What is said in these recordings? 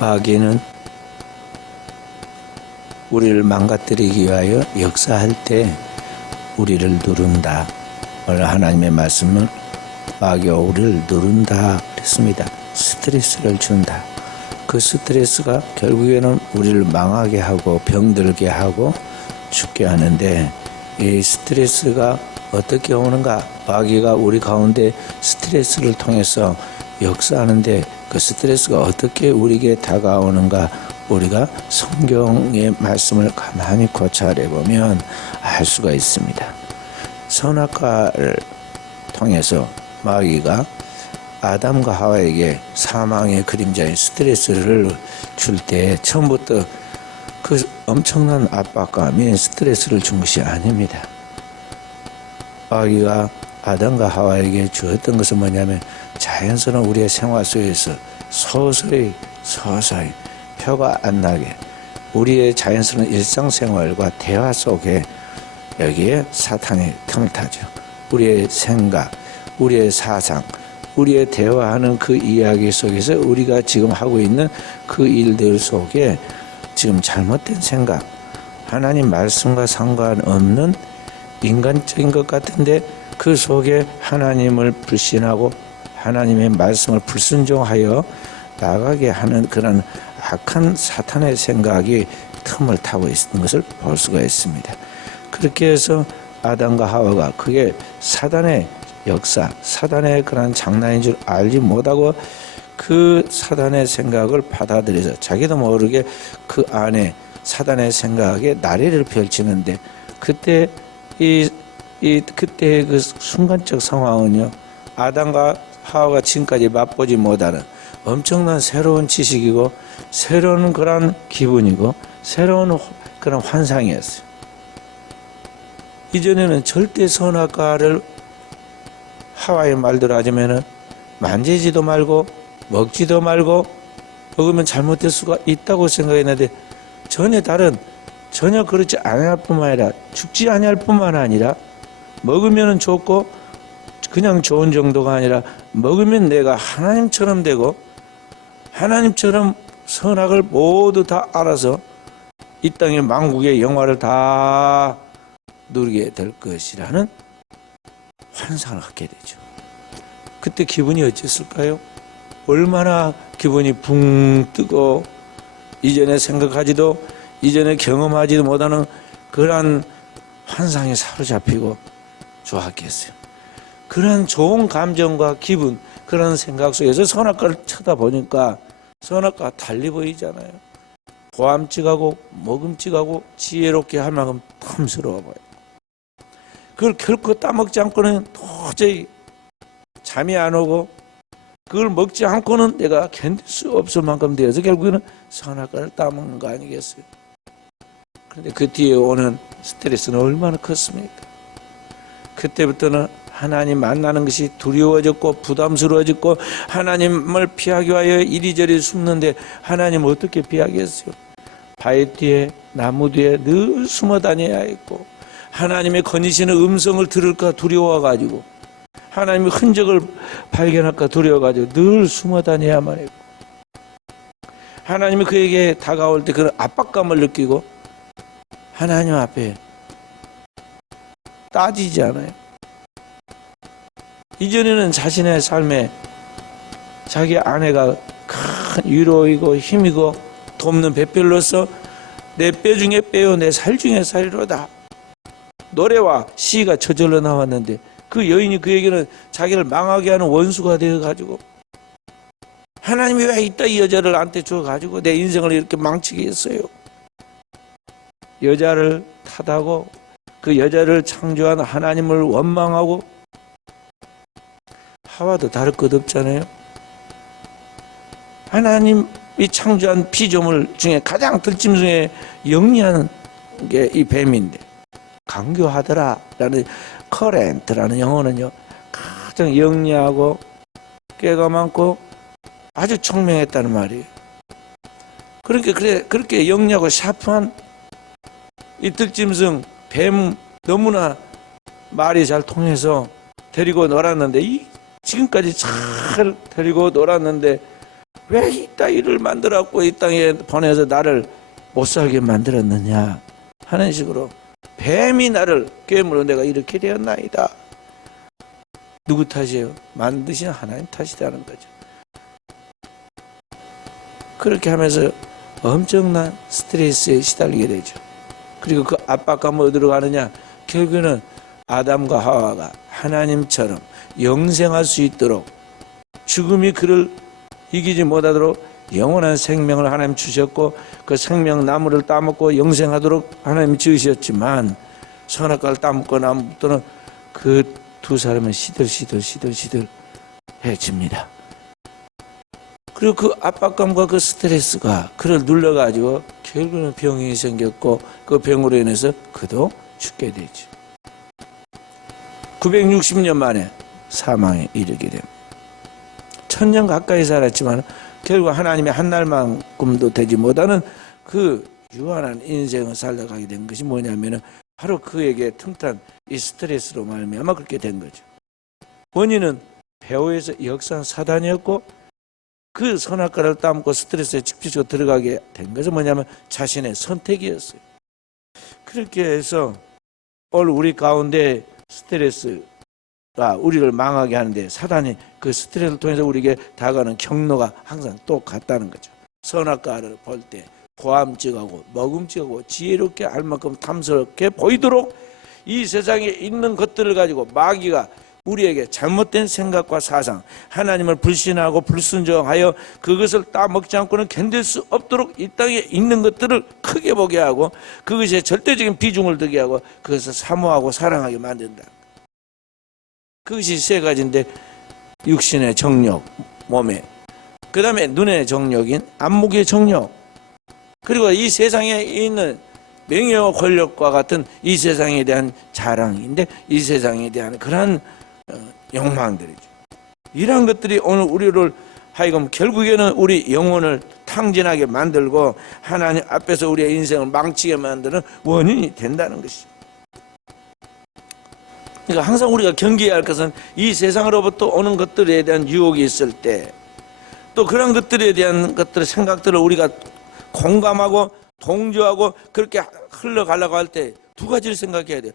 마귀는 우리를 망가뜨리기 위하여 역사할 때 우리를 누른다. 오늘 하나님의 말씀은 마귀가 우리를 누른다 그랬습니다. 스트레스를 준다. 그 스트레스가 결국에는 우리를 망하게 하고 병들게 하고 죽게 하는데, 이 스트레스가 어떻게 오는가? 마귀가 우리 가운데 스트레스를 통해서 역사하는데, 그 스트레스가 어떻게 우리에게 다가오는가? 우리가 성경의 말씀을 가만히 고찰해 보면 알 수가 있습니다. 선악과를 통해서 마귀가 아담과 하와에게 사망의 그림자인 스트레스를 줄 때 처음부터 그 엄청난 압박감이 스트레스를 준 것이 아닙니다. 마귀가 아담과 하와에게 주었던 것은 뭐냐면, 자연스러운 우리의 생활 속에서 서서히 표가 안 나게 우리의 자연스러운 일상생활과 대화 속에 여기에 사탄이 틈을 타죠. 우리의 생각, 우리의 사상, 우리의 대화하는 그 이야기 속에서 우리가 지금 하고 있는 그 일들 속에 지금 잘못된 생각, 하나님 말씀과 상관없는 인간적인 것 같은데 그 속에 하나님을 불신하고 하나님의 말씀을 불순종하여 나가게 하는 그런 악한 사탄의 생각이 틈을 타고 있는 것을 볼 수가 있습니다. 그렇게 해서 아담과 하와가 그게 사단의 역사, 사단의 그런 장난인 줄 알지 못하고 그 사단의 생각을 받아들여서 자기도 모르게 그 안에 사단의 생각에 나래를 펼치는데, 그때 그때의 그 순간적 상황은요, 아담과 하와가 지금까지 맛보지 못하는 엄청난 새로운 지식이고 새로운 그런 기분이고 새로운 그런 환상이었어요. 이전에는 절대 선악과를 하와의 말대로 하자면은 만지지도 말고 먹지도 말고, 먹으면 잘못될 수가 있다고 생각했는데 전혀 그렇지 않을 뿐만 아니라 죽지 아니할 뿐만 아니라 먹으면 좋고 그냥 좋은 정도가 아니라 먹으면 내가 하나님처럼 되고 하나님처럼 선악을 모두 다 알아서 이 땅의 만국의 영화를 다 누리게 될 것이라는 환상을 갖게 되죠. 그때 기분이 어땠을까요? 얼마나 기분이 붕 뜨고 이전에 생각하지도 이전에 경험하지도 못하는 그러한 환상에 사로잡히고 좋았겠어요. 그런 좋은 감정과 기분, 그런 생각 속에서 선악과를 쳐다보니까 선악과가 달리 보이잖아요. 보암직하고 먹음직하고 지혜롭게 할 만큼 탐스러워 보여요. 그걸 결코 따먹지 않고는 도저히 잠이 안 오고, 그걸 먹지 않고는 내가 견딜 수 없을 만큼 되어서 결국에는 선악과를 따먹는 거 아니겠어요? 그런데 그 뒤에 오는 스트레스는 얼마나 컸습니까? 그때부터는 하나님 만나는 것이 두려워졌고 부담스러워졌고, 하나님을 피하기 위하여 이리저리 숨는데 하나님을 어떻게 피하겠어요? 바위 뒤에 나무 뒤에 늘 숨어 다녀야 했고, 하나님의 거니시는 음성을 들을까 두려워가지고, 하나님의 흔적을 발견할까 두려워가지고 늘 숨어 다녀야만 했고, 하나님이 그에게 다가올 때 그런 압박감을 느끼고 하나님 앞에 따지지 않아요. 이전에는 자신의 삶에 자기 아내가 큰 위로이고 힘이고 돕는 배필로서 내 뼈 중에 뼈요 내 살 중에 살이로다, 노래와 시가 저절로 나왔는데 그 여인이 그에게는 자기를 망하게 하는 원수가 되어가지고, 하나님이 왜 이따 이 여자를 나한테 줘가지고 내 인생을 이렇게 망치게 했어요. 여자를 탓하고 그 여자를 창조한 하나님을 원망하고, 하와도 다를 것 없잖아요. 하나님이 창조한 피조물 중에 가장 들짐승에 영리한 게 이 뱀인데, 강교하더라라는 커렌트라는 영어는요, 가장 영리하고 꾀가 많고 아주 총명했다는 말이에요. 그러니까 그렇게 영리하고 샤프한 이 들짐승 뱀 너무나 말이 잘 통해서 데리고 놀았는데, 지금까지 잘 데리고 놀았는데 왜 이 따위를 만들었고 이 땅에 보내서 나를 못 살게 만들었느냐 하는 식으로 뱀이 나를 깨물어 내가 이렇게 되었나이다. 누구 탓이에요? 만드신 하나님 탓이라는 거죠. 그렇게 하면서 엄청난 스트레스에 시달리게 되죠. 그리고 그 압박감은 어디로 가느냐? 결국에는 아담과 하와가 하나님처럼 영생할 수 있도록, 죽음이 그를 이기지 못하도록 영원한 생명을 하나님 주셨고, 그 생명 나무를 따먹고 영생하도록 하나님 지으셨지만, 선악과를 따먹고 나무부터는 그 두 사람은 시들시들해집니다. 그리고 그 압박감과 그 스트레스가 그를 눌러가지고 결국은 병이 생겼고, 그 병으로 인해서 그도 죽게 되죠. 960년 만에 사망에 이르게 됩니다. 1000년 가까이 살았지만 결국 하나님의 한 날만큼도 되지 못하는 그 유한한 인생을 살아가게 된 것이 뭐냐면은 바로 그에게 틈탄 이 스트레스로 말미암아 그렇게 된 거죠. 원인은 배후에서 역사한 사단이었고, 그 선악과를 따먹고 스트레스에 직접적으로 들어가게 된 것은 뭐냐면 자신의 선택이었어요. 그렇게 해서 오늘 우리 가운데 스트레스가 우리를 망하게 하는데, 사단이 그 스트레스를 통해서 우리에게 다가가는 경로가 항상 똑같다는 거죠. 선악과를 볼 때 보암직하고 먹음직하고 지혜롭게 할 만큼 탐스럽게 보이도록 이 세상에 있는 것들을 가지고 마귀가 우리에게 잘못된 생각과 사상, 하나님을 불신하고 불순종하여 그것을 따먹지 않고는 견딜 수 없도록 이 땅에 있는 것들을 크게 보게 하고, 그것에 절대적인 비중을 두게 하고, 그것을 사모하고 사랑하게 만든다. 그것이 세 가지인데, 육신의 정욕, 몸에, 그 다음에 눈의 정욕인 안목의 정욕, 그리고 이 세상에 있는 명예와 권력과 같은 이 세상에 대한 자랑인데, 이 세상에 대한 그러한 욕망들이죠. 이러한 것들이 오늘 우리를 하여금 결국에는 우리 영혼을 탕진하게 만들고 하나님 앞에서 우리의 인생을 망치게 만드는 원인이 된다는 것이죠. 그러니까 항상 우리가 경계해야 할 것은 이 세상으로부터 오는 것들에 대한 유혹이 있을 때, 또 그런 것들에 대한 것들의 생각들을 우리가 공감하고 동조하고 그렇게 흘러가려고 할 때 두 가지를 생각해야 돼요.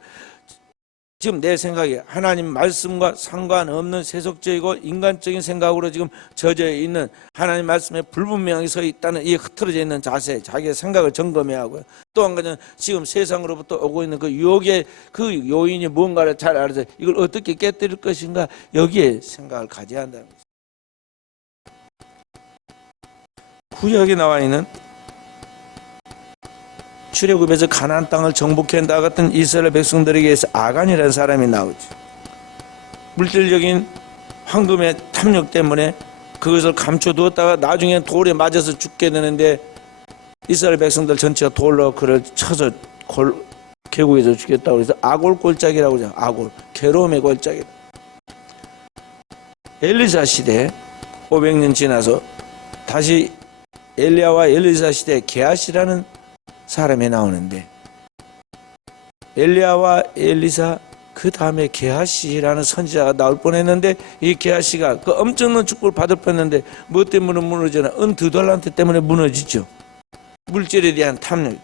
지금 내 생각에 하나님 말씀과 상관없는 세속적이고 인간적인 생각으로 지금 젖어 있는, 하나님 말씀에 불분명하게 서 있다는 이 흐트러져 있는 자세, 자기의 생각을 점검해야 하고요. 또 한 가지는 지금 세상으로부터 오고 있는 그 유혹의 그 요인이 뭔가를 잘 알아서 이걸 어떻게 깨뜨릴 것인가, 여기에 생각을 가져야 한다는 거죠. 구약에 나와 있는 출애굽에서 가나안 땅을 정복해 나갔던 이스라엘 백성들에게서 아간이라는 사람이 나오죠. 물질적인 황금의 탐욕 때문에 그것을 감춰두었다가 나중에 돌에 맞아서 죽게 되는데, 이스라엘 백성들 전체가 돌로 그를 쳐서 계곡에서 죽였다고 해서 아골 골짜기라고 하죠. 아골, 괴로움의 골짜기. 엘리사 시대 500년 지나서 다시 엘리야와 엘리사 시대 게하시라는 사람이 나오는데, 엘리야와 엘리사 그 다음에 게하시라는 선지자가 나올 뻔했는데, 이 게하시가 그 엄청난 축복을 받을 뻔했는데 뭐 때문에 무너지나? 은두달란트 때문에 무너지죠. 물질에 대한 탐욕.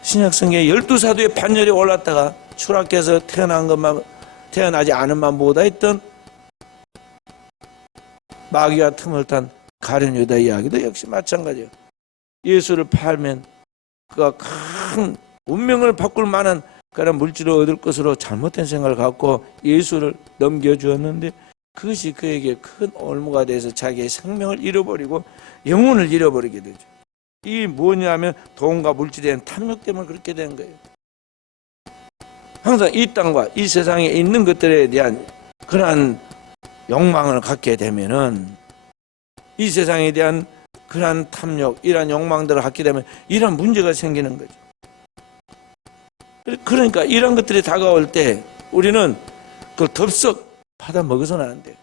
신약성경에 12사도의 반열에 올랐다가 추락해서 태어나지 않은 만보다 했던 마귀와 틈을 탄 가룟 유다 이야기도 역시 마찬가지예요. 예수를 팔면 그가 큰 운명을 바꿀 만한 그런 물질을 얻을 것으로 잘못된 생각을 갖고 예수를 넘겨주었는데, 그것이 그에게 큰 올무가 돼서 자기의 생명을 잃어버리고 영혼을 잃어버리게 되죠. 이게 뭐냐면 돈과 물질에 대한 탐욕 때문에 그렇게 된 거예요. 항상 이 땅과 이 세상에 있는 것들에 대한 그러한 욕망을 갖게 되면은, 이 세상에 대한 그러한 탐욕, 이러한 욕망들을 갖게 되면 이런 문제가 생기는 거죠. 그러니까 이런 것들이 다가올 때 우리는 그걸 덥석 받아 먹어서는 안 돼요.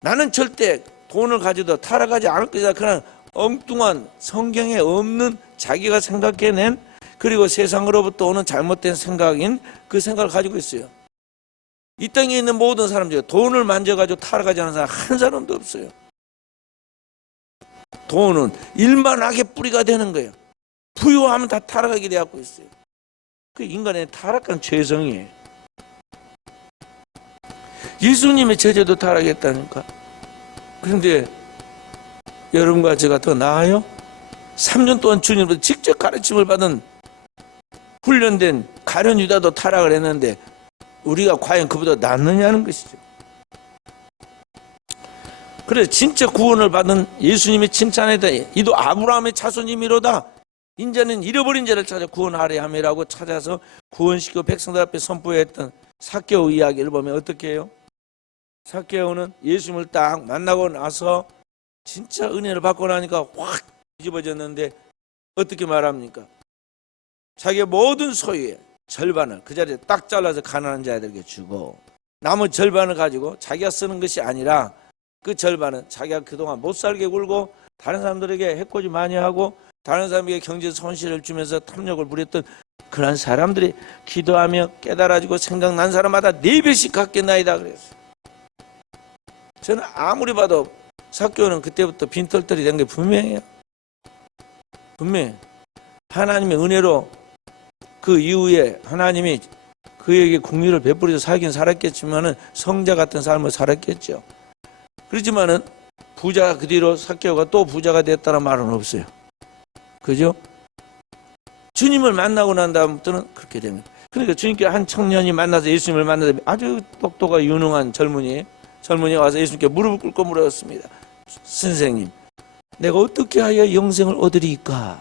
나는 절대 돈을 가지도 타락하지 않을 것이다. 그런 엉뚱한 성경에 없는 자기가 생각해낸, 그리고 세상으로부터 오는 잘못된 생각인 그 생각을 가지고 있어요. 이 땅에 있는 모든 사람 중에 돈을 만져가지고 타락하지 않은 사람 한 사람도 없어요. 돈은 일만 악의 뿌리가 되는 거예요. 부유하면 다 타락하게 되고 있어요. 그 인간의 타락한 죄성이에요. 예수님의 제자도 타락했다니까. 그런데 여러분과 제가 더 나아요? 3년 동안 주님으로부터 직접 가르침을 받은 훈련된 가룟 유다도 타락을 했는데 우리가 과연 그보다 낫느냐는 것이죠. 그래 진짜 구원을 받은 예수님의 칭찬에다 이도 아브라함의 자손이미로다. 인자는 잃어버린 자를 찾아 구원하려 함이라고 찾아서 구원시키고 백성들 앞에 선포했던 삭개오 이야기를 보면 어떻게 해요? 삭개오는 예수님을 딱 만나고 나서 진짜 은혜를 받고 나니까 확 뒤집어졌는데 어떻게 말합니까? 자기의 모든 소유의 절반을 그 자리에 딱 잘라서 가난한 자들에게 주고 나머지 절반을 가지고 자기가 쓰는 것이 아니라 그 절반은 자기가 그동안 못 살게 굴고 다른 사람들에게 해코지 많이 하고 다른 사람에게 경제 손실을 주면서 탐욕을 부렸던 그런 사람들이 기도하며 깨달아지고 생각난 사람마다 4배씩 갚겠나이다 그랬어요. 저는 아무리 봐도 삭개오는 그때부터 빈털털이 된 게 분명해요. 분명해. 하나님의 은혜로 그 이후에 하나님이 그에게 국리를 베풀어서 살긴 살았겠지만은 성자 같은 삶을 살았겠죠. 그렇지만은 부자 그 뒤로 삭개오가 또 부자가 됐다는 말은 없어요. 그죠? 주님을 만나고 난 다음부터는 그렇게 됩니다. 그러니까 주님께 한 청년이 만나서 예수님을 만나서 아주 똑똑하고 유능한 젊은이가 와서 예수님께 무릎을 꿇고 물었습니다. 선생님, 내가 어떻게 하여 영생을 얻으리까?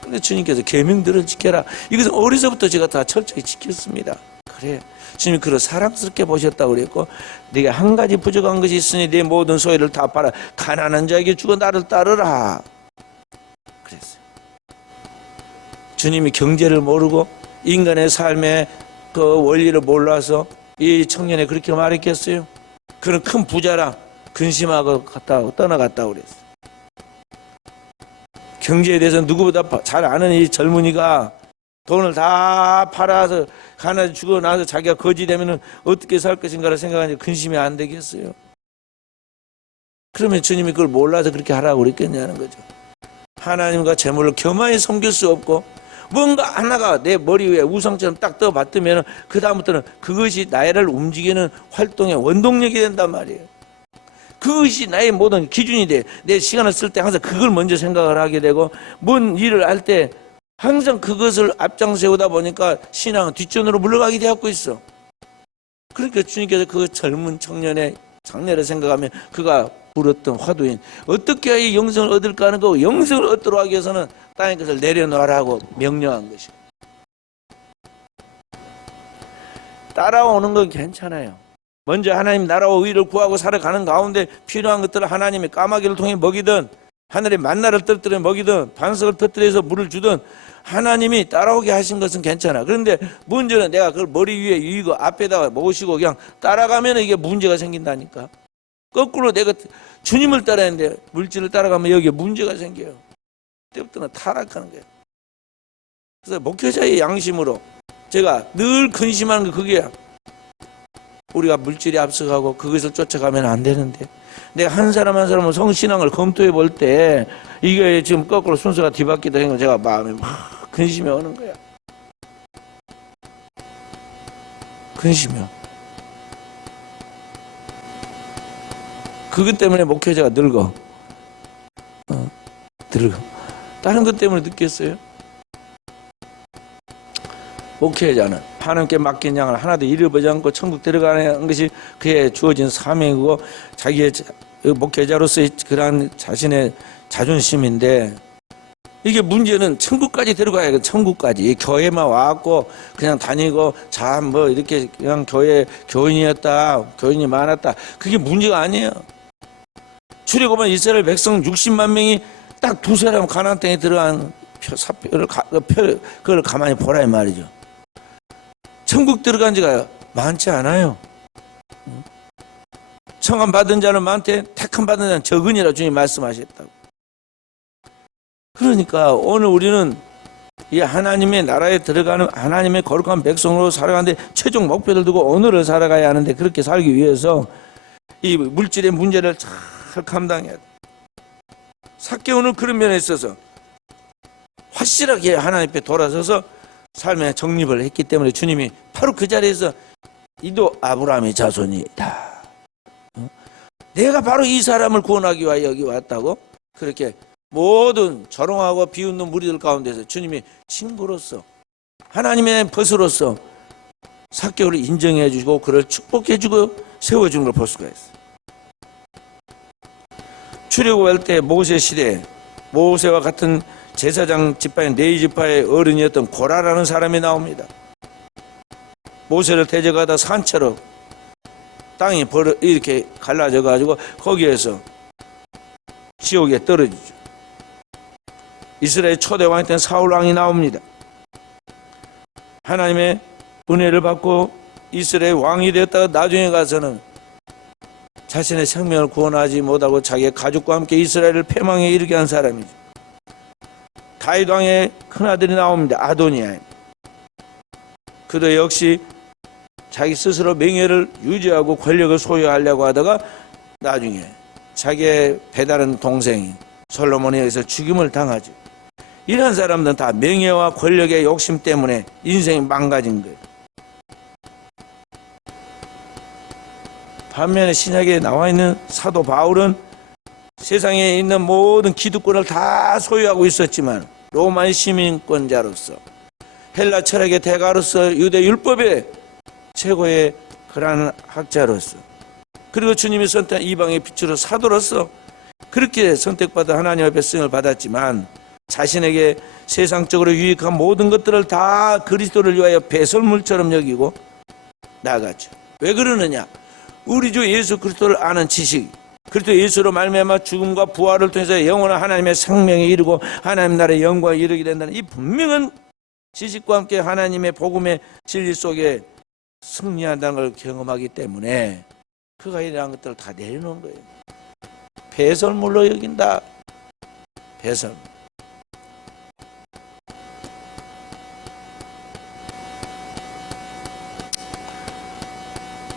근데 주님께서 계명들을 지켜라. 이것은 어려서부터 제가 다 철저히 지켰습니다. 그래, 주님이 그를 사랑스럽게 보셨다고 그랬고 네가 한 가지 부족한 것이 있으니 네 모든 소유를 다 팔아 가난한 자에게 주고 나를 따르라 그랬어요. 주님이 경제를 모르고 인간의 삶의 그 원리를 몰라서 이 청년에 그렇게 말했겠어요? 그는 큰 부자라 근심하고 떠나갔다고 그랬어요. 경제에 대해서 누구보다 잘 아는 이 젊은이가 돈을 다 팔아서 가난해 죽어 나서 자기가 거지 되면 어떻게 살 것인가를 생각하니 근심이 안 되겠어요? 그러면 주님이 그걸 몰라서 그렇게 하라고 그랬겠냐는 거죠. 하나님과 재물을 겸하여 섬길 수 없고 뭔가 하나가 내 머리 위에 우상처럼 딱 떠받들면 그 다음부터는 그것이 나를 움직이는 활동의 원동력이 된단 말이에요. 그것이 나의 모든 기준이 돼. 내 시간을 쓸 때 항상 그걸 먼저 생각을 하게 되고 뭔 일을 할 때 항상 그것을 앞장 세우다 보니까 신앙은 뒷전으로 물러가게 되었고 있어. 그러니까 주님께서 그 젊은 청년의 장래를 생각하면 그가 불었던 화두인 어떻게 해야 영생을 얻을까 하는 거 영생을 얻도록 하기 위해서는 땅의 것을 내려놓으라고 명령한 것이고 따라오는 건 괜찮아요. 먼저 하나님 나라와 의를 구하고 살아가는 가운데 필요한 것들을 하나님의 까마귀를 통해 먹이든 하늘의 만나를 떨어뜨려 먹이든 반석을 터뜨려서 물을 주든 하나님이 따라오게 하신 것은 괜찮아. 그런데 문제는 내가 그걸 머리 위에 위고 앞에다가 모시고 그냥 따라가면 이게 문제가 생긴다니까. 거꾸로 내가 주님을 따라했는데 물질을 따라가면 여기에 문제가 생겨요. 그때부터는 타락하는 거예요. 그래서 목회자의 양심으로 제가 늘 근심하는 게 그게야. 우리가 물질이 앞서가고 그것을 쫓아가면 안 되는데 내가 한 사람 한 사람은 성신앙을 검토해 볼 때 이게 지금 거꾸로 순서가 뒤바뀌다 하는 거 제가 마음에 막 근심이 오는 거야. 근심이요. 그것 때문에 목회자가 늙어. 늙어. 다른 것 때문에 늦겠어요? 목회자는 하나님께 맡긴 양을 하나도 잃어버리지 않고 천국 들어가는 것이 그의 주어진 사명이고 자기의 목회자로서의 그러한 자신의 자존심인데 이게 문제는 천국까지 들어가야 돼. 천국까지. 교회만 와갖고 그냥 다니고 참 뭐 이렇게 그냥 교인이었다 교인이 많았다 그게 문제가 아니에요. 출애굽한 이스라엘 백성 60만 명이 딱 두 사람 가나안 땅에 들어간 사표를 그걸 가만히 보라 이 말이죠. 천국 들어간 지가 많지 않아요. 청함 받은 자는 많대 택함 받은 자는 적으니라 주님 말씀하셨다고. 그러니까 오늘 우리는 이 하나님의 나라에 들어가는 하나님의 거룩한 백성으로 살아가는데 최종 목표를 두고 오늘을 살아가야 하는데 그렇게 살기 위해서 이 물질의 문제를 잘 감당해야 돼. 삭개오는 그런 면에 있어서 확실하게 하나님 앞에 돌아서서 삶의 정립을 했기 때문에 주님이 바로 그 자리에서 이도 아브라함의 자손이다. 내가 바로 이 사람을 구원하기 위하여 여기 왔다고 그렇게 모든 조롱하고 비웃는 무리들 가운데서 주님이 친구로서 하나님의 벗으로서 삭개오를 인정해 주고 그를 축복해 주고 세워준 걸 볼 수가 있어요. 출애굽할 때 모세 시대에 모세와 같은 제사장 지파인 네 지파의 어른이었던 고라라는 사람이 나옵니다. 모세를 대적하다 산채로 땅이 이렇게 갈라져 가지고 거기에서 지옥에 떨어지죠. 이스라엘 초대 왕이었던 사울 왕이 나옵니다. 하나님의 은혜를 받고 이스라엘 왕이 되었다가 나중에 가서는 자신의 생명을 구원하지 못하고 자기의 가족과 함께 이스라엘을 패망에 이르게 한 사람이죠. 다윗 왕의 큰아들이 나옵니다. 아도니아. 그도 역시 자기 스스로 명예를 유지하고 권력을 소유하려고 하다가 나중에 자기의 배다른 동생이 솔로몬에 의해서 죽임을 당하죠. 이런 사람들은 다 명예와 권력의 욕심 때문에 인생이 망가진 거예요. 반면에 신약에 나와 있는 사도 바울은 세상에 있는 모든 기득권을 다 소유하고 있었지만 로마의 시민권자로서 헬라 철학의 대가로서 유대 율법의 최고의 그러한 학자로서 그리고 주님이 선택한 이방의 빛으로 사도로서 그렇게 선택받아 하나님 앞에 쓰임을 받았지만 자신에게 세상적으로 유익한 모든 것들을 다 그리스도를 위하여 배설물처럼 여기고 나아갔죠. 왜 그러느냐? 우리 주 예수 그리스도를 아는 지식, 그리스도 예수로 말미암아 죽음과 부활을 통해서 영원한 하나님의 생명에 이르고 하나님 나라의 영광에 이르게 된다는 이 분명한 지식과 함께 하나님의 복음의 진리 속에 승리한다는 걸 경험하기 때문에 그가 이러한 것들을 다 내려놓은 거예요. 배설물로 여긴다. 배설물.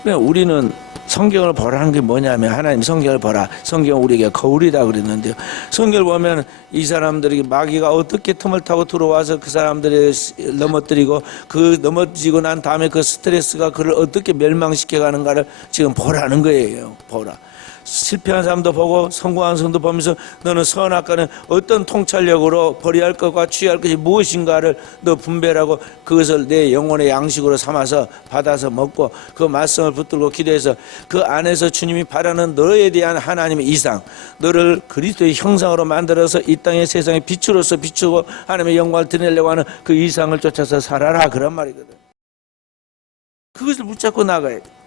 우리는 성경을 보라는 게 뭐냐면 하나님 성경을 보라. 성경은 우리에게 거울이다 그랬는데요. 성경을 보면 이 사람들이 마귀가 어떻게 틈을 타고 들어와서 그 사람들을 넘어뜨리고 그 넘어지고 난 다음에 그 스트레스가 그를 어떻게 멸망시켜 가는가를 지금 보라는 거예요. 보라. 실패한 사람도 보고 성공한 사람도 보면서 너는 선악과는 어떤 통찰력으로 버려야 할 것과 취할 것이 무엇인가를 너 분별하고 그것을 내 영혼의 양식으로 삼아서 받아서 먹고 그 말씀을 붙들고 기도해서 그 안에서 주님이 바라는 너에 대한 하나님의 이상, 너를 그리스도의 형상으로 만들어서 이 땅의 세상의 빛으로서 비추고 하나님의 영광을 드리려고 하는 그 이상을 쫓아서 살아라 그런 말이거든. 그것을 붙잡고 나가야 돼.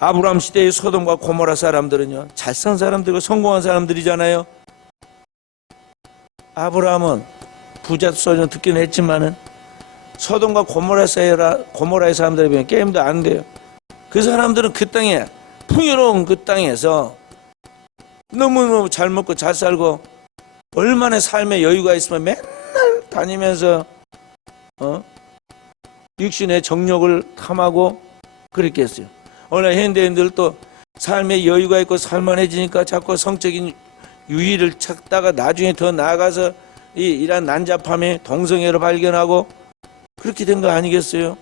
아브라함 시대의 소돔과 고모라 사람들은요, 잘 산 사람들이고 성공한 사람들이잖아요. 아브라함은 부자 소리는 듣긴 했지만은 소돔과 고모라의 사람들에 비하면 게임도 안 돼요. 그 사람들은 그 땅에 풍요로운 그 땅에서 너무너무 잘 먹고 잘 살고 얼마나 삶의 여유가 있으면 맨날 다니면서 육신의 정욕을 탐하고 그랬겠어요. 오늘 현대인들도 삶의 여유가 있고 살만해지니까 자꾸 성적인 유의를 찾다가 나중에 더 나아가서 이러한 난잡함에 동성애를 발견하고 그렇게 된 거 아니겠어요?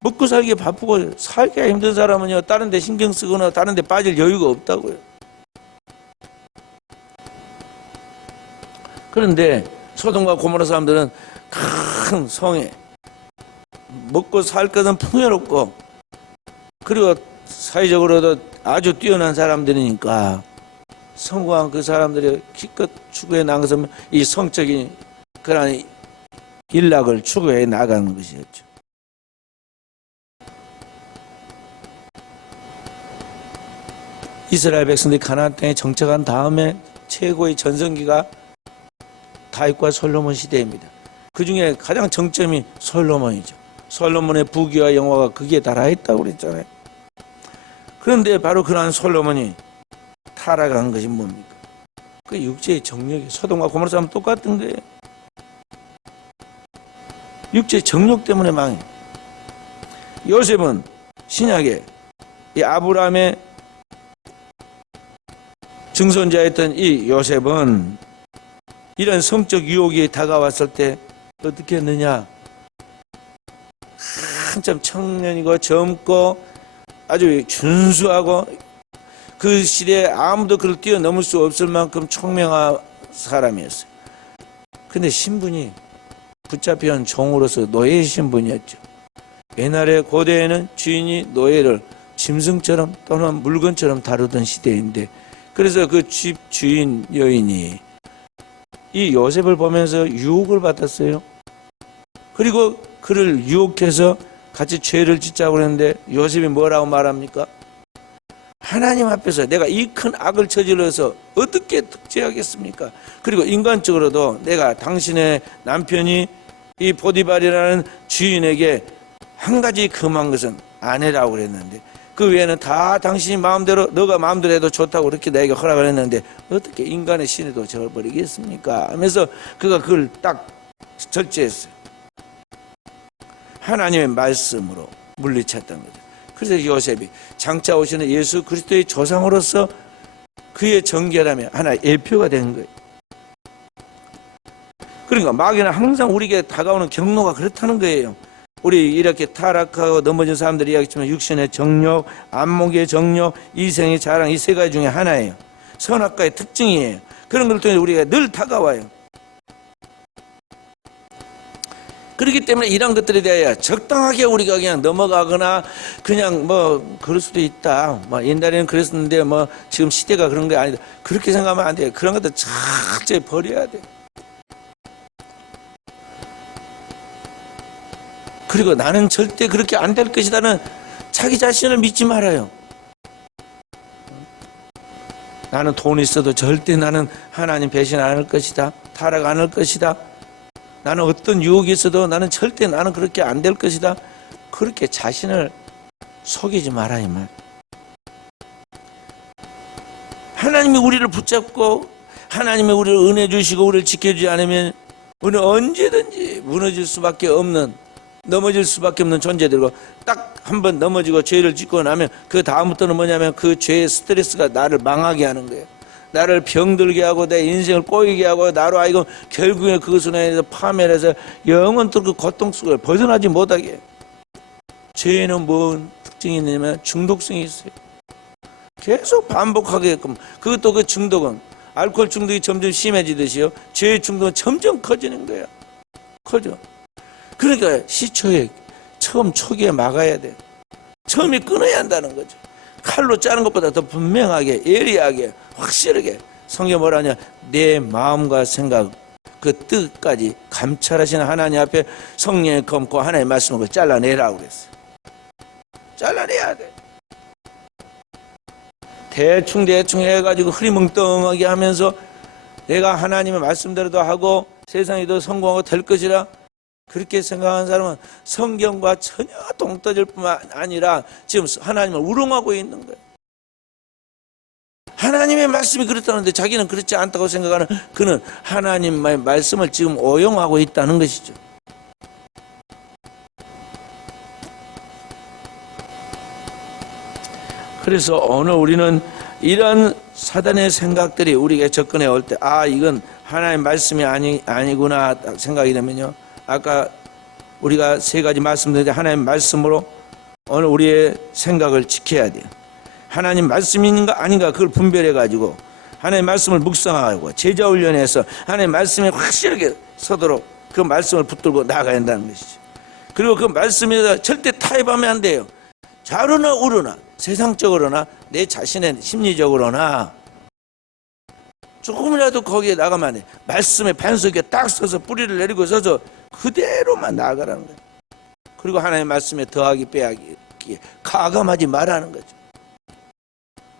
먹고 살기 바쁘고 살기가 힘든 사람은요, 다른 데 신경 쓰거나 다른 데 빠질 여유가 없다고요. 그런데 소돔과 고모라 사람들은 큰 성에 먹고 살 것은 풍요롭고 그리고 사회적으로도 아주 뛰어난 사람들이니까 성공한 그 사람들이 기껏 추구해 나간 것은 이 성적인 그런 일락을 추구해 나가는 것이었죠. 이스라엘 백성들이 가나안 땅에 정착한 다음에 최고의 전성기가 다윗과 솔로몬 시대입니다. 그 중에 가장 정점이 솔로몬이죠. 솔로몬의 부귀와 영화가 거기에 달하였다고 그랬잖아요. 그런데 바로 그러한 솔로몬이 타락한 것이 뭡니까? 그 육체의 정욕이 소돔과 고모라 싸움 똑같은 거예요. 육체의 정욕 때문에 망해. 요셉은 신약에 이 아브라함의 증손자였던 이 요셉은 이런 성적 유혹이 다가왔을 때 어떻게 했느냐? 한참 청년이고 젊고 아주 준수하고 그 시대에 아무도 그를 뛰어넘을 수 없을 만큼 총명한 사람이었어요. 근데 신분이 붙잡혀온 종으로서 노예의 신분이었죠. 옛날에 고대에는 주인이 노예를 짐승처럼 또는 물건처럼 다루던 시대인데, 그래서 그 집 주인 여인이 이 요셉을 보면서 유혹을 받았어요. 그리고 그를 유혹해서 같이 죄를 짓자고 그랬는데 요셉이 뭐라고 말합니까? 하나님 앞에서 내가 이 큰 악을 저질러서 어떻게 득죄하겠습니까? 그리고 인간적으로도 내가 당신의 남편이 이 보디발이라는 주인에게 한 가지 금한 것은 아내라고 그랬는데 그 외에는 다 당신이 마음대로 너가 마음대로 해도 좋다고 그렇게 나에게 허락을 했는데 어떻게 인간의 신에도 저버리겠습니까? 하면서 그가 그걸 딱 절제했어요. 하나님의 말씀으로 물리쳤던 거죠. 그래서 요셉이 장차 오시는 예수 그리스도의 조상으로서 그의 정결함에 하나의 예표가 된 거예요. 그러니까 마귀는 항상 우리에게 다가오는 경로가 그렇다는 거예요. 우리 이렇게 타락하고 넘어진 사람들이 이야기했지만 육신의 정욕, 안목의 정욕, 이생의 자랑, 이 세 가지 중에 하나예요. 선악과의 특징이에요. 그런 걸 통해 우리가 늘 다가와요. 그렇기 때문에 이런 것들에 대하여 적당하게 우리가 그냥 넘어가거나 그냥 뭐 그럴 수도 있다. 뭐 옛날에는 그랬었는데 뭐 지금 시대가 그런 게 아니다. 그렇게 생각하면 안 돼요. 그런 것들 철저히 버려야 돼요. 그리고 나는 절대 그렇게 안 될 것이다는 자기 자신을 믿지 말아요. 나는 돈이 있어도 절대 나는 하나님 배신 안 할 것이다. 타락 안 할 것이다. 나는 어떤 유혹이 있어도 나는 절대 나는 그렇게 안 될 것이다. 그렇게 자신을 속이지 말아요. 하나님이 우리를 붙잡고 하나님이 우리를 은혜 주시고 우리를 지켜주지 않으면 우리는 언제든지 무너질 수밖에 없는, 넘어질 수밖에 없는 존재들이고, 딱 한 번 넘어지고 죄를 짓고 나면 그 다음부터는 뭐냐면 그 죄의 스트레스가 나를 망하게 하는 거예요. 나를 병들게 하고 내 인생을 꼬이게 하고 나로 하여금 결국에 그것으로 인해서 파멸해서 영원토록 그 고통 속을 벗어나지 못하게 해요. 죄에는 뭔 특징이 있냐면 중독성이 있어요. 계속 반복하게끔. 그것도 그 중독은 알코올 중독이 점점 심해지듯이요, 죄의 중독은 점점 커지는 거예요. 커져. 그러니까 시초에 처음 초기에 막아야 돼. 처음에 끊어야 한다는 거죠. 칼로 자른 것보다 더 분명하게, 예리하게, 확실하게. 성경 뭐라냐? 내 마음과 생각, 그 뜻까지 감찰하시는 하나님 앞에 성령의 검고 하나님의 말씀을 잘라내라고 그랬어요. 잘라내야 돼. 대충 해가지고 흐리멍텅하게 하면서 내가 하나님의 말씀대로도 하고 세상에도 성공하고 될 것이라 그렇게 생각하는 사람은 성경과 전혀 동떨어질 뿐만 아니라 지금 하나님을 우롱하고 있는 거예요. 하나님의 말씀이 그렇다는데 자기는 그렇지 않다고 생각하는 그는 하나님의 말씀을 지금 오용하고 있다는 것이죠. 그래서 오늘 우리는 이런 사단의 생각들이 우리에게 접근해 올 때, 아, 이건 하나님의 말씀이 아니구나 생각이 되면요, 아까 우리가 세 가지 말씀드렸는데 하나님 말씀으로 오늘 우리의 생각을 지켜야 돼요. 하나님 말씀인가 아닌가 그걸 분별해 가지고 하나님 말씀을 묵상하고 제자 훈련해서 하나님 말씀에 확실하게 서도록 그 말씀을 붙들고 나아가야 한다는 것이죠. 그리고 그 말씀에서 절대 타협하면 안 돼요. 좌로나 우로나 세상적으로나 내 자신의 심리적으로나 조금이라도 거기에 나가면 안 돼. 말씀의 반석에 딱 서서 뿌리를 내리고 서서 그대로만 나아가라는 거예요. 그리고 하나님의 말씀에 더하기 빼하기 가감하지 말라는 거죠.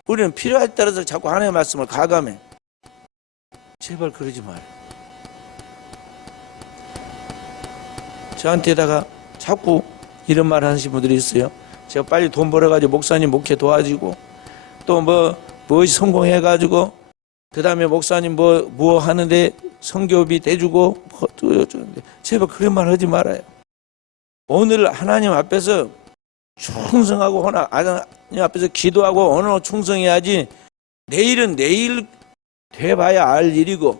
우리는 필요에 따라서 자꾸 하나님의 말씀을 가감해. 제발 그러지 말아요. 저한테다가 자꾸 이런 말 하시는 분들이 있어요. 제가 빨리 돈 벌어가지고 목사님 목회 도와주고 또 무엇이 성공해가지고 그 다음에 목사님 뭐 하는데 성교비 대주고 제발 그런 말 하지 말아요. 오늘 하나님 앞에서 충성하고 하나님 앞에서 기도하고 오늘 충성해야지. 내일은 내일 돼봐야 알 일이고,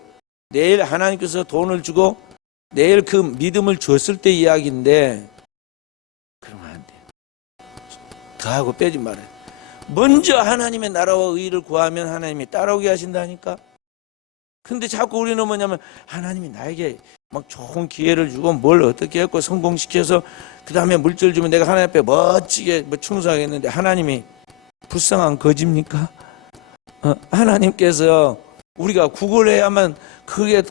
내일 하나님께서 돈을 주고 내일 그 믿음을 줬을 때 이야기인데, 그러면 안 돼요. 더하고 빼지 말아요. 먼저 하나님의 나라와 의의를 구하면 하나님이 따라오게 하신다니까. 근데 자꾸 우리는 뭐냐면 하나님이 나에게 막 좋은 기회를 주고 뭘 어떻게 했고 성공시켜서 그 다음에 물질 주면 내가 하나님 앞에 멋지게 충성하겠는데, 하나님이 불쌍한 거짓입니까? 하나님께서 우리가 구걸해야만 그게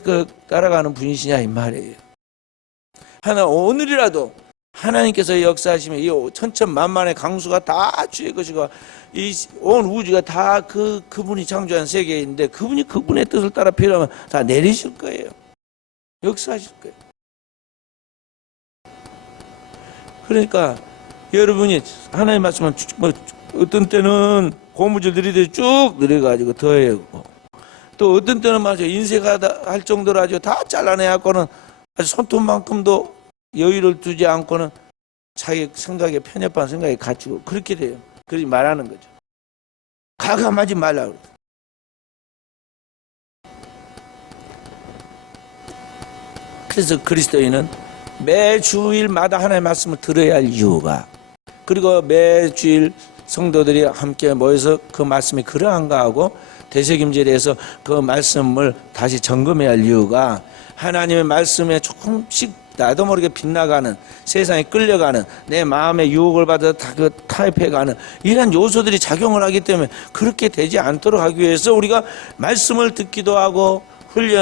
따라가는 분이시냐 이 말이에요. 오늘이라도 하나님께서 역사하시면 이 천천만만의 강수가 다 주의 것이고 이 온 우주가 다 그분이 창조한 세계인데, 그분의 뜻을 따라 필요하면 다 내리실 거예요. 역사하실 거예요. 그러니까 여러분이 하나님 말씀은 어떤 때는 고무줄 들이듯이 쭉 내려가지고 더해요. 또 어떤 때는 맞아 인쇄가 할 정도로 아주 다 잘라내갖고는 아주 손톱만큼도 여유를 두지 않고는 자기 생각에 편협한 생각에 갇히고 그렇게 돼요. 그러지 말라는 거죠. 가감하지 말라고. 그래서 그리스도인은 매주일마다 하나님의 말씀을 들어야 할 이유가, 그리고 매주일 성도들이 함께 모여서 그 말씀이 그러한가 하고 되새김질해서 그 말씀을 다시 점검해야 할 이유가, 하나님의 말씀에 조금씩 나도 모르게 빗나가는, 세상에 끌려가는, 내 마음의 유혹을 받아 타협해가는 이런 요소들이 작용을 하기 때문에, 그렇게 되지 않도록 하기 위해서 우리가 말씀을 듣기도 하고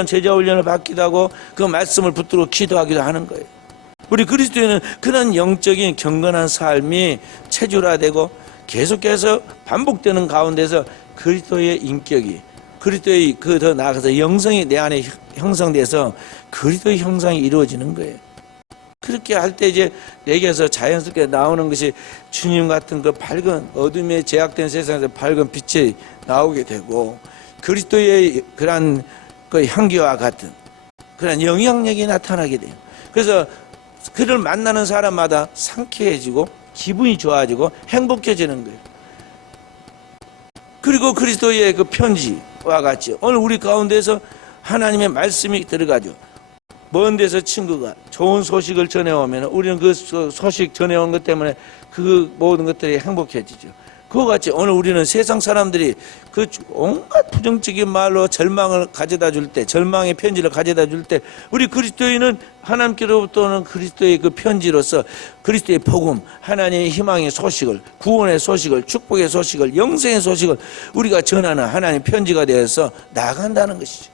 제자 훈련을 받기도 하고 그 말씀을 붙들고 기도하기도 하는 거예요. 우리 그리스도인은 그런 영적인 경건한 삶이 체질화되고 계속해서 반복되는 가운데서 그리스도의 인격이, 그리스도의 더 나아가서 영성이 내 안에 형성돼서 그리스도의 형상이 이루어지는 거예요. 그렇게 할 때 이제 내게서 자연스럽게 나오는 것이 주님 같은 그 밝은, 어둠에 제약된 세상에서 밝은 빛이 나오게 되고, 그리스도의 그런 그 향기와 같은 그런 영향력이 나타나게 돼요. 그래서 그를 만나는 사람마다 상쾌해지고 기분이 좋아지고 행복해지는 거예요. 그리고 그리스도의 그 편지와 같이 오늘 우리 가운데서 하나님의 말씀이 들어가죠. 먼 데서 친구가 좋은 소식을 전해오면 우리는 그 소식 전해온 것 때문에 그 모든 것들이 행복해지죠. 그와 같이 오늘 우리는 세상 사람들이 그 온갖 부정적인 말로 절망을 가져다 줄 때, 절망의 편지를 가져다 줄 때, 우리 그리스도인은 하나님께로부터 오는 그리스도의 그 편지로서 그리스도의 복음, 하나님의 희망의 소식을, 구원의 소식을, 축복의 소식을, 영생의 소식을 우리가 전하는 하나님의 편지가 되어서 나간다는 것이죠.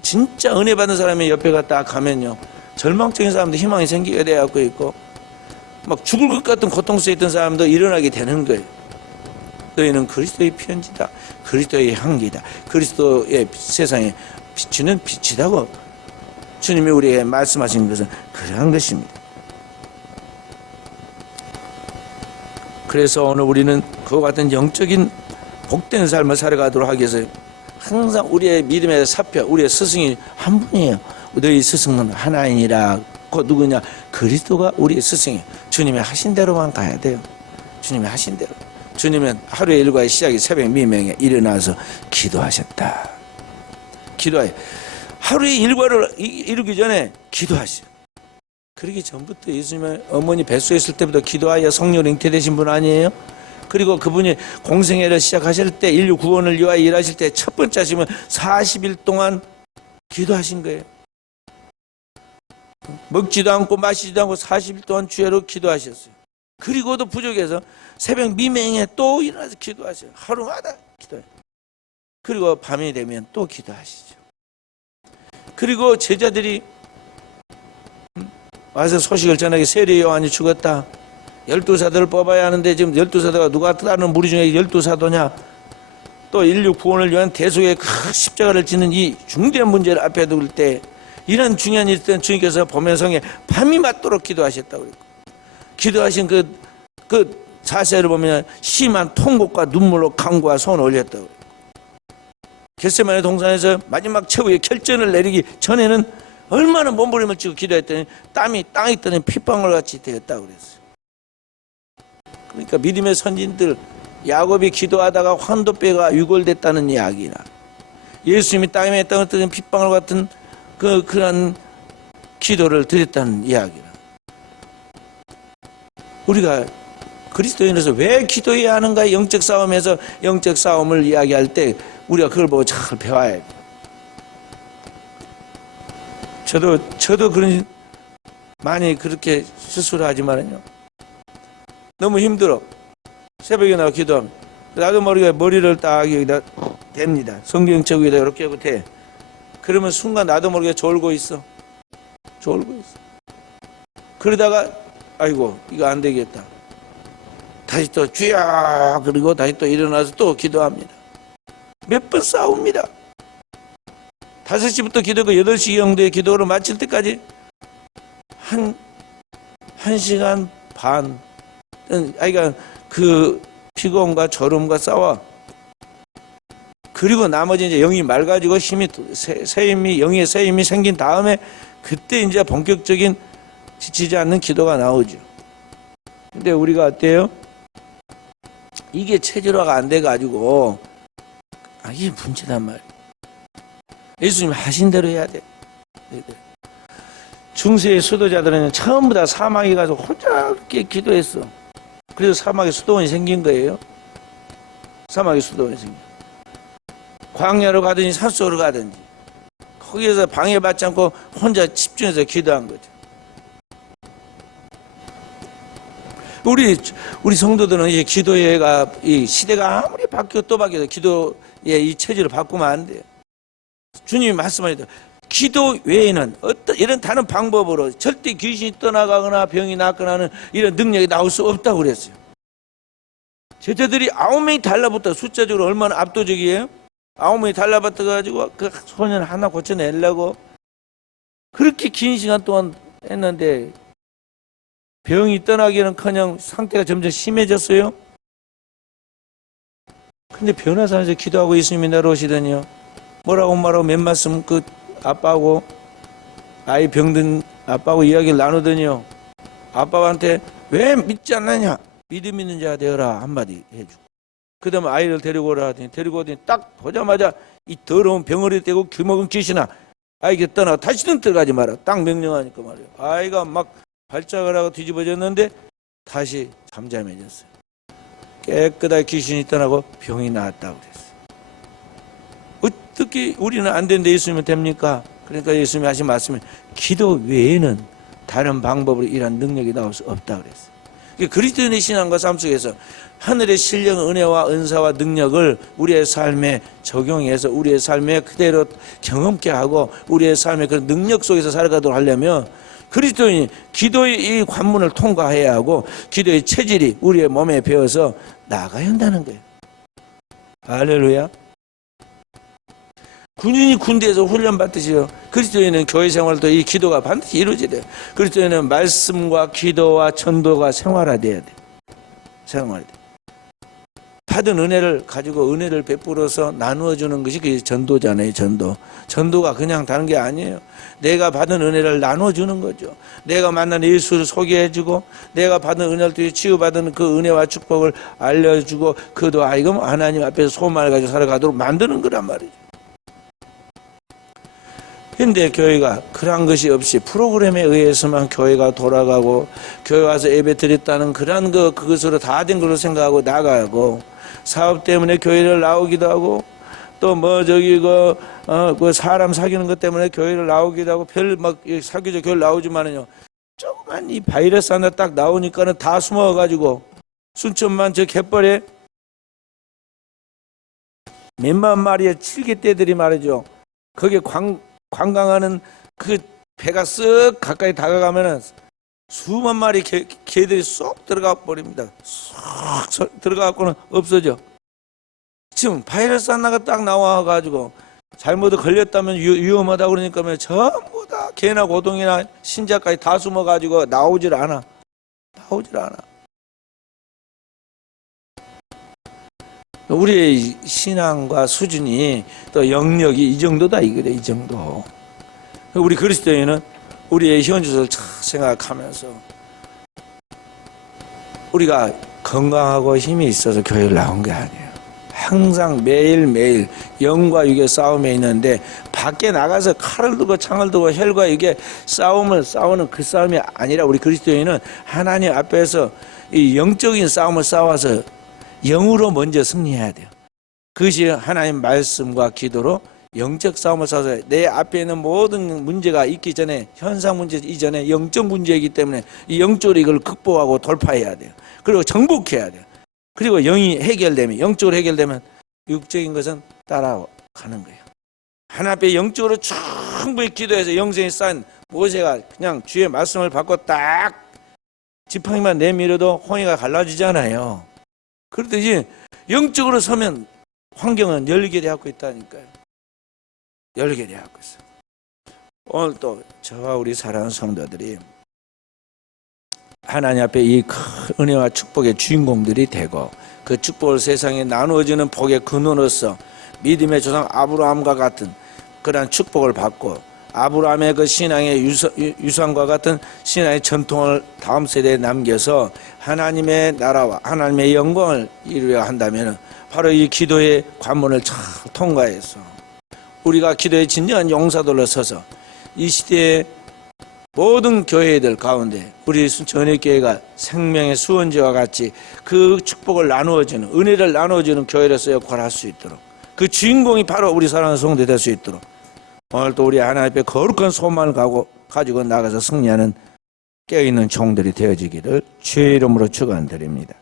진짜 은혜 받는 사람이 옆에 딱 가면요, 절망적인 사람도 희망이 생기게 되고 있고, 막 죽을 것 같은 고통 속에 있던 사람도 일어나게 되는 거예요. 너희는 그리스도의 편지다, 그리스도의 향기다, 그리스도의 세상에 비추는 빛이다고 주님이 우리에게 말씀하신 것은 그러한 것입니다. 그래서 오늘 우리는 그와 같은 영적인 복된 삶을 살아가도록 하기 위해서 항상 우리의 믿음의 사표, 우리의 스승이 한 분이에요. 너희 스승은 하나님이라. 그 누구냐? 그리스도가 우리의 스승이에요. 주님이 하신 대로만 가야 돼요. 주님이 하신 대로. 주님은 하루의 일과의 시작이 새벽 미명에 일어나서 기도하셨다. 기도하여 하루의 일과를 이루기 전에 기도하시오. 그러기 전부터 예수님의 어머니 뱃속에 있을 때부터 기도하여 성령으로 잉태되신 분 아니에요? 그리고 그분이 공생애를 시작하실 때, 인류 구원을 위하여 일하실 때 첫 번째 하시면 40일 동안 기도하신 거예요. 먹지도 않고 마시지도 않고 40일 동안 주야로 기도하셨어요. 그리고도 부족해서 새벽 미명에 또 일어나서 기도하셔요. 하루마다 기도해요. 그리고 밤이 되면 또 기도하시죠. 그리고 제자들이 와서 소식을 전하게, 세례 요한이 죽었다. 12사도를 뽑아야 하는데 지금 12사도가 누가 다른 무리 중에 12사도냐? 또 인류 구원을 위한 대속의 큰 십자가를 지는 이 중대한 문제를 앞에 둘 때, 이런 중요한 일 때는 주님께서 보면성에 밤이 맞도록 기도하셨다고 그랬고, 기도하신 그 자세를 보면 심한 통곡과 눈물로 간구와 손을 올렸다고 그랬고, 겟세마네 동산에서 마지막 최후의 결전을 내리기 전에는 얼마나 몸부림을 치고 기도했더니 땀이 땅에 떠는 핏방울 같이 되었다고 그랬어요. 그러니까 믿음의 선진들, 야곱이 기도하다가 환도뼈가 유골됐다는 이야기나, 예수님이 땅에 떠는 핏방울 같은 그런 기도를 드렸다는 이야기나, 우리가 그리스도인으로서 왜 기도해야 하는가, 영적 싸움에서 영적 싸움을 이야기할 때 우리가 그걸 보고 잘 배워야 해요. 저도 그런 많이 그렇게 스스로 하지만요, 너무 힘들어. 새벽에 나와 기도하면 나도 모르게 머리를 딱 여기다 댑니다. 성경책 위에다 이렇게 하고 대. 그러면 순간 나도 모르게 졸고 있어. 그러다가 아이고 이거 안 되겠다. 다시 또 쥐야, 그리고 다시 또 일어나서 또 기도합니다. 몇 번 싸웁니다. 5시부터 기도하고 8시 정도에 기도를 마칠 때까지 한 시간 반. 그러니까 그 피곤과 졸음과 싸워. 그리고 나머지 이제 영이 맑아지고 힘이 영의 새 힘이 생긴 다음에 그때 이제 본격적인 지치지 않는 기도가 나오죠. 근데 우리가 어때요? 이게 체질화가 안 돼가지고, 이게 문제단 말이에요. 예수님 하신 대로 해야 돼. 중세의 수도자들은 전부 다 사막에 가서 혼자 그렇게 기도했어. 그래서 사막에 수도원이 생긴 거예요. 사막에 수도원이 생긴. 광야로 가든지 산속으로 가든지 거기에서 방해받지 않고 혼자 집중해서 기도한 거죠. 우리 성도들은 이 기도회가, 이 시대가 아무리 바뀌고 또 바뀌어도 기도의 이 체질을 바꾸면 안 돼요. 주님이 말씀하셨다. 기도 외에는 어떤 이런 다른 방법으로 절대 귀신이 떠나가거나 병이 낫거나 하는 이런 능력이 나올 수 없다고 그랬어요. 제자들이 9명이 달라붙어, 숫자적으로 얼마나 압도적이에요? 9명이 달라붙어가지고 그 소년 하나 고쳐내려고 그렇게 긴 시간 동안 했는데 병이 떠나기는커녕 상태가 점점 심해졌어요. 근데 변화산에서 기도하고 예수님이 내려오시더니요, 뭐라고 말하고 몇 말씀 그 아빠하고 아이 병든 아빠하고 이야기를 나누더니요, 아빠한테 왜 믿지 않느냐, 믿음 있는 자가 되어라 한마디 해주고, 그 다음에 아이를 데리고 오라 하더니 데리고 오더니 딱 보자마자 이 더러운 병어리 떼고 귀먹은 귀신아, 아이가 떠나 다시는 들어가지 마라 딱 명령하니까 말이에요. 아이가 막 발작을 하고 뒤집어졌는데 다시 잠잠해졌어요. 깨끗하게 귀신이 떠나고 병이 나았다고 그랬어요. 어떻게 우리는 안 되는데 예수님은 됩니까? 그러니까 예수님이 하신 말씀은 기도 외에는 다른 방법으로 이러한 능력이 나올 수 없다고 그랬어요. 그리스도인의 신앙과 삶 속에서 하늘의 신령, 은혜와 은사와 능력을 우리의 삶에 적용해서 우리의 삶에 그대로 경험케 하고 우리의 삶의 그런 능력 속에서 살아가도록 하려면 그리스도인이 기도의 이 관문을 통과해야 하고 기도의 체질이 우리의 몸에 배어서 나아가야 한다는 거예요. 할렐루야. 군인이 군대에서 훈련받듯이요, 그리스도인은 교회 생활도 이 기도가 반드시 이루어져야 돼요. 그리스도인은 말씀과 기도와 전도가 생활화돼야 돼요. 생활화돼야 돼요. 받은 은혜를 가지고 은혜를 베풀어서 나누어주는 것이 그게 전도잖아요. 전도가 그냥 다른 게 아니에요. 내가 받은 은혜를 나눠주는 거죠. 내가 만난 예수를 소개해주고 내가 받은 은혜를 통해 치유받은 그 은혜와 축복을 알려주고 그도 아이금 하나님 앞에서 소망을 가지고 살아가도록 만드는 거란 말이죠. 근데 교회가 그러한 것이 없이 프로그램에 의해서만 교회가 돌아가고 교회 와서 예배 드렸다는 그러한 그것으로 다 된 걸로 생각하고 나가고, 사업 때문에 교회를 나오기도 하고 또 그 사람 사귀는 것 때문에 교회를 나오기도 하고 사귀죠. 교회를 나오지만은요, 조그만 이 바이러스 하나 딱 나오니까는 다 숨어가지고 순천만 저 갯벌에 몇만 마리의 칠개떼들이 말이죠. 거기에 관광하는 그 배가 쓱 가까이 다가가면은 수만 마리 개들이 쏙 들어가 버립니다. 쏙 들어가고는 없어져. 지금 바이러스 하나가 딱 나와가지고 잘못 걸렸다면 위험하다 그러니까 전부 다 개나 고동이나 신자까지 다 숨어가지고 나오질 않아. 우리의 신앙과 수준이 또 영역이 이 정도다 이거래. 이 정도. 우리 그리스도인은 우리의 현주소를 생각하면서 우리가 건강하고 힘이 있어서 교회를 나온 게 아니에요. 항상 매일매일 영과 육의 싸움에 있는데 밖에 나가서 칼을 들고 창을 들고 혈과 육의 싸움을 싸우는 그 싸움이 아니라 우리 그리스도인은 하나님 앞에서 이 영적인 싸움을 싸워서 영으로 먼저 승리해야 돼요. 그것이 하나님 말씀과 기도로 영적 싸움을 싸워서 내 앞에 있는 모든 문제가 있기 전에 현상 문제 이전에 영적 문제이기 때문에 이 영적으로 이걸 극복하고 돌파해야 돼요. 그리고 정복해야 돼요. 그리고 영이 해결되면 영적으로 해결되면 육적인 것은 따라가는 거예요. 하나님 앞에 영적으로 충분히 기도해서 영생이 쌓인 모세가 그냥 주의 말씀을 받고 딱 지팡이만 내밀어도 홍해가 갈라지잖아요. 그렇듯이 영적으로 서면 환경은 열결이 하고 있다니까요. 열결이 하고 있어요. 오늘 또 저와 우리 사랑하는 성도들이 하나님 앞에 이 큰 은혜와 축복의 주인공들이 되고 그 축복을 세상에 나누어지는 복의 근원으로서 믿음의 조상 아브라함과 같은 그러한 축복을 받고 아브라함의 그 신앙의 유산과 같은 신앙의 전통을 다음 세대에 남겨서 하나님의 나라와 하나님의 영광을 이루려 한다면 바로 이 기도의 관문을 잘 통과해서 우리가 기도의 진정한 용사들로 서서 이 시대의 모든 교회들 가운데 우리 전회교회가 생명의 수원지와 같이 그 축복을 나누어주는 은혜를 나누어주는 교회로서 역할을 할 수 있도록 그 주인공이 바로 우리 사랑하는 성도 될 수 있도록 오늘도 우리 하나님 앞에 거룩한 소망을 가지고 나가서 승리하는 깨어있는 종들이 되어지기를 주의 이름으로 축원드립니다.